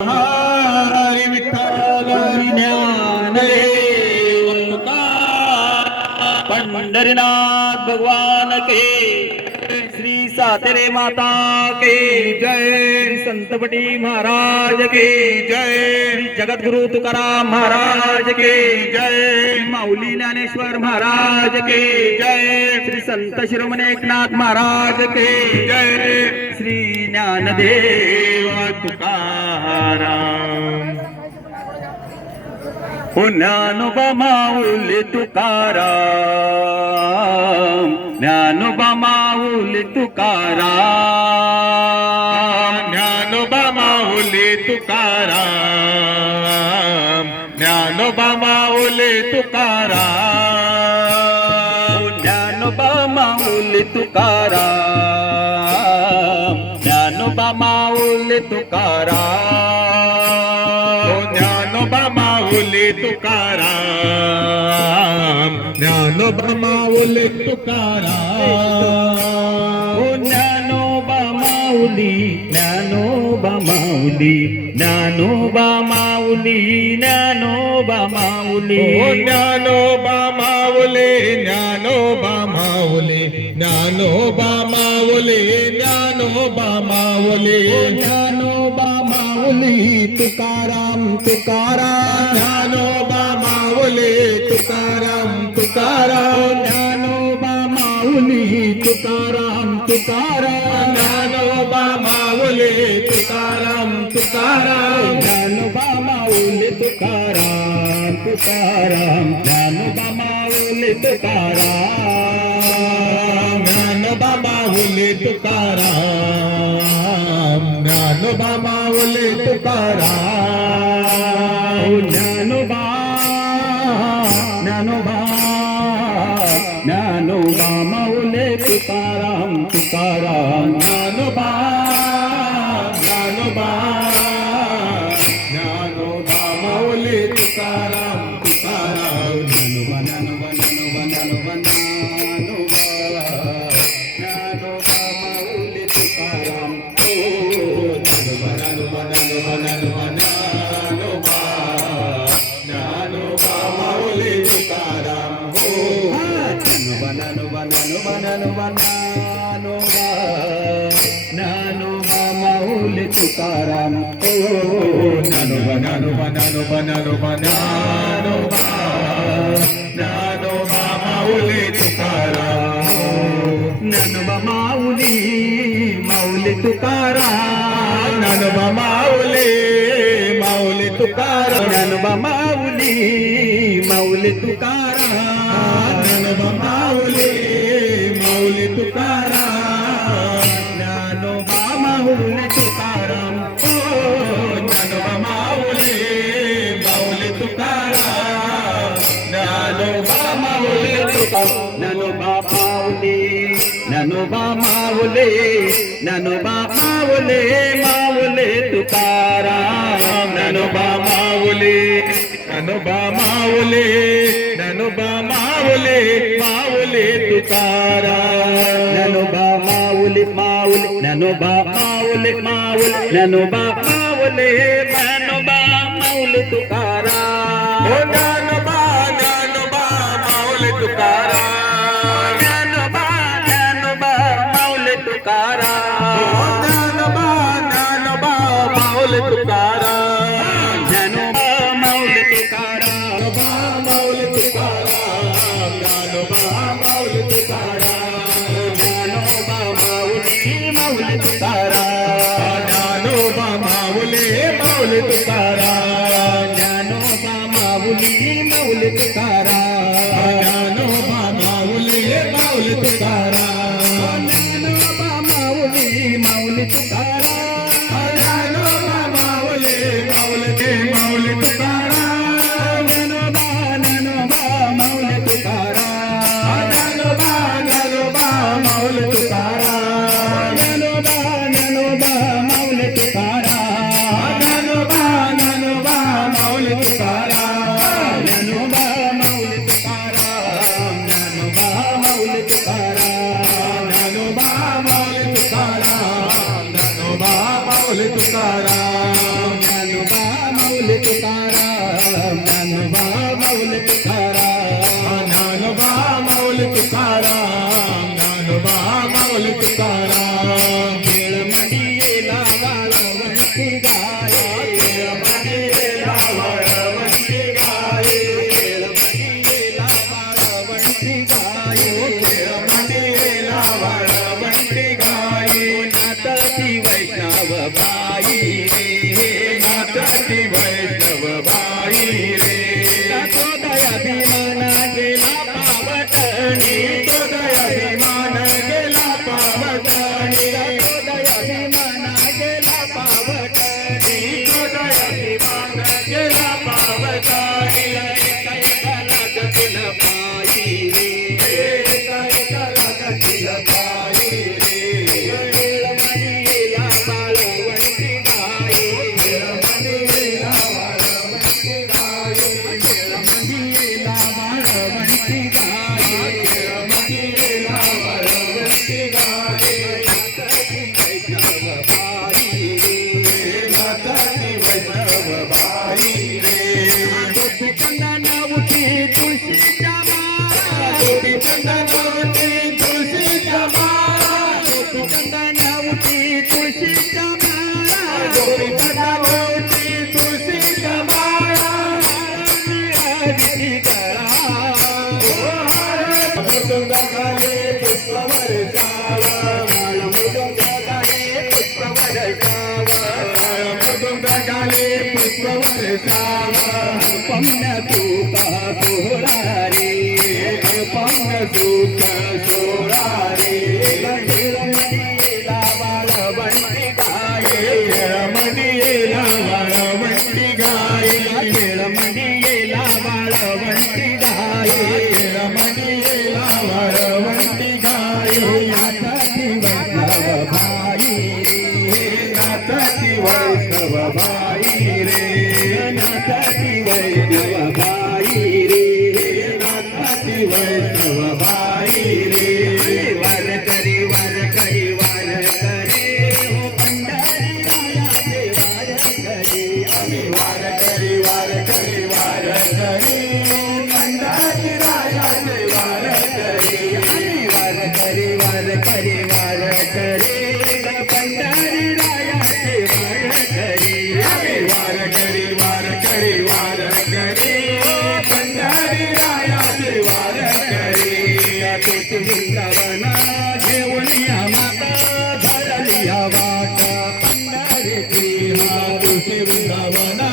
हरी विठ्ठल ज्ञानदेव पंढरीनाथ भगवान के श्री सातेरे माता के जय, संतपटी महाराज के जय, श्री जगद्गुरु तुकाराम महाराज के जय, माऊली ज्ञानेश्वर महाराज के जय, श्री संत शिरोमणी एकनाथ महाराज के जय, श्री ज्ञानदेव तुकाराम। ज्ञानोबा माऊली तुकाराम, ज्ञानोबा माऊली तुकाराम, ज्ञानोबा माऊली तुकाराम, ज्ञानोबा माऊली तुकाराम, ज्ञानोबा माऊली तुकाराम, ज्ञानोबा माऊली तुकाराम, ज्ञानोबा माऊली तुकाराम, ज्ञानोबा माऊली तुकाराम, ज्ञानोबा माऊली, ज्ञानोबा माऊली, ज्ञानोबा माऊली, ज्ञानोबा माऊली, ज्ञानोबा माऊली, ज्ञानोबा माऊली, ज्ञानोबा माऊली, ज्ञानोबा माऊली, ज्ञानोबा माऊली तुकाराम तुकाराम, ज्ञानोबा माऊली तुकाराम तुकाराम, ज्ञानोबा माऊली तुकाराम तुकाराम, ज्ञानोबा माऊली तुकाराम तुकाराम, ज्ञानोबा माऊली तुकाराम तुकाराम, ज्ञानोबा माऊली तुकाराम, ज्ञानोबा माऊली तुकाराम, ज्ञानोबा माऊली तुकाराम, ज्ञानोबा ज्ञानोबा ज्ञानोबा माऊली तुकाराम तुकाराम, ज्ञानोबा ज्ञानोबा ज्ञानोबा माऊली तुकाराम तुकाराम, ज्ञानोबा ज्ञानोबा ज्ञानोबा ज्ञानोबा ज्ञानोबा माऊली तुकाराम, ज्ञानोबा ज्ञानोबा ज्ञानोबा ज्ञानोबा ज्ञानोबा माऊली तुकाराम, ज्ञानोबा ज्ञानोबा ज्ञानोबा ज्ञानोबा ज्ञानोबा माऊली तुकाराम, ज्ञानोबा ज्ञानोबा ज्ञानोबा ज्ञानोबा ज्ञानोबा ज्ञानोबा माऊली तुकाराम, ज्ञानोबा माऊली माऊली तुकाराम, ज्ञानोबा माऊली माऊली तुकाराम, ज्ञानोबा माऊली माऊली तुकाराम, ज्ञानोबा माऊली माऊली तुकाराम, ज्ञानोबा माऊली तुकाराम, ज्ञानोबा माऊली माऊली तुकाराम, ज्ञानोबा माऊली तुकाराम, ज्ञानोबा माऊली ज्ञानोबा माऊली ज्ञानोबा माऊली माऊली तुकाराम, ज्ञानोबा माऊली ज्ञानोबा माऊली ज्ञानोबा माऊली माऊली तुकाराम, ज्ञानोबा माऊली माऊली ज्ञानोबा माऊली माऊली ज्ञानोबा माऊली ज्ञानोबा माऊली तुकाराम, ज्ञानोबा ज्ञानोबा माऊली तुकाराम, ज्ञानोबा ज्ञानोबा माऊली तुकाराम, ज्ञानोबा ज्ञानोबा माऊली तुकाराम, ज्ञानोबा माऊली तुकाराम, माऊली तुकाराम, ज्ञानोबा माऊली तुकाराम, ज्ञानोबा माऊली माऊली तुकाराम, ज्ञानोबा माऊली माऊली तुकाराम, ज्ञानोबा माऊली माऊली तुकाराम, ज्ञानोबा माऊली माऊली तुकाराम, ज्ञानोबा माऊली माऊली तुकाराम, ज्ञानोबा माऊली माऊली माऊली तुकाराम, ज्ञानोबा ज्ञानोबा माऊली तुकाराम, ज्ञानोबा ज्ञानोबा माऊली तुकाराम, ज्ञानोबा ज्ञानोबा माऊली तुकाराम, ज्ञानोबा नाथाची वैष्णव बाई रे तो दयाभिमान गेला पावटणी तो दयाभिमान गेला पावटणी तो दयाभिमान गेला पावटणी तो दयाभिमान गेला पावटणी लागतील पायी रे एका एका लागतील पायी रे केळमणीला बाळवंती गाई केळमणीला वाळवंटी गाई केळमणीला बाळवंटी गाई केळमणीला वाळवंटी गाई नाथाची वैष्णव बाई रे तुळशीच्या माळा गोपी चंदनावती तुळशीच्या माळा चंदनावती तुळशीच्या माळा गोपी चंदनावती तुळशीच्या माळा मिळाली गळा मृदुंगाले पुष्पवर सावा मृदुंगाले पुष्पवर मृदुंगाले पुष्पवर सावा पम्न तूका सोहरारी पंग सुख सोळारे केळमणीला बाळवंटी गाई केळमणीला वाळवंटी गाई केळमणीला बाळवंटी गाई केळमणीला वाळवंटी गाई नाथाची वैष्णव भाई रे नाथाची वैष्णव बाई रे नाथाची वैष्णव भाई रे नाथाची वैष्णव बाई रे वार करी वार करी वार करे हो पंढरी रायाचे वार करी आम्ही वार करी वार करी वार करी पंढरी रायाचे वार करी वार करी वार करी वार करे पंढरी रायाचे वार करी आम्ही वार करी वार करी वार करी पंढरी रायाचे वार करी तुझ वृंदावना घेऊन या माता धरली या वाट पंढरीची तुळशी वृंदावना